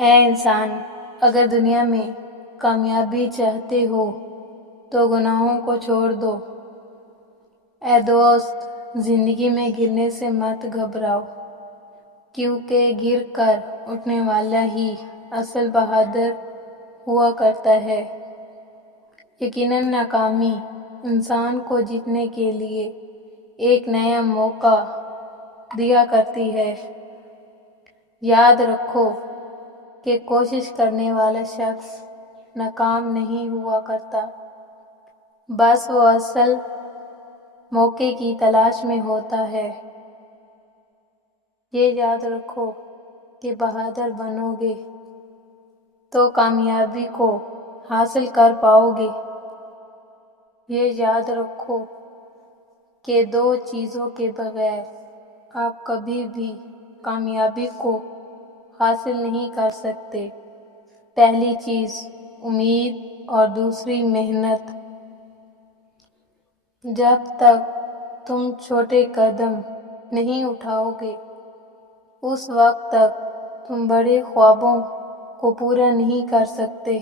اے انسان، اگر دنیا میں کامیابی چاہتے ہو تو گناہوں کو چھوڑ دو۔ اے دوست، زندگی میں گرنے سے مت گھبراؤ، کیونکہ گر کر اٹھنے والا ہی اصل بہادر ہوا کرتا ہے۔ یقیناً ناکامی انسان کو جیتنے کے لیے ایک نیا موقع دیا کرتی ہے۔ یاد رکھو کہ کوشش کرنے والا شخص ناکام نہیں ہوا کرتا، بس وہ اصل موقع کی تلاش میں ہوتا ہے۔ یہ یاد رکھو کہ بہادر بنو گے تو کامیابی کو حاصل کر پاؤ گے۔ یہ یاد رکھو کہ دو چیزوں کے بغیر آپ کبھی بھی کامیابی کو حاصل نہیں کر سکتے۔ پہلی چیز امید اور دوسری محنت۔ جب تک تم چھوٹے قدم نہیں اٹھاؤ گے، اس وقت تک تم بڑے خوابوں کو پورا نہیں کر سکتے۔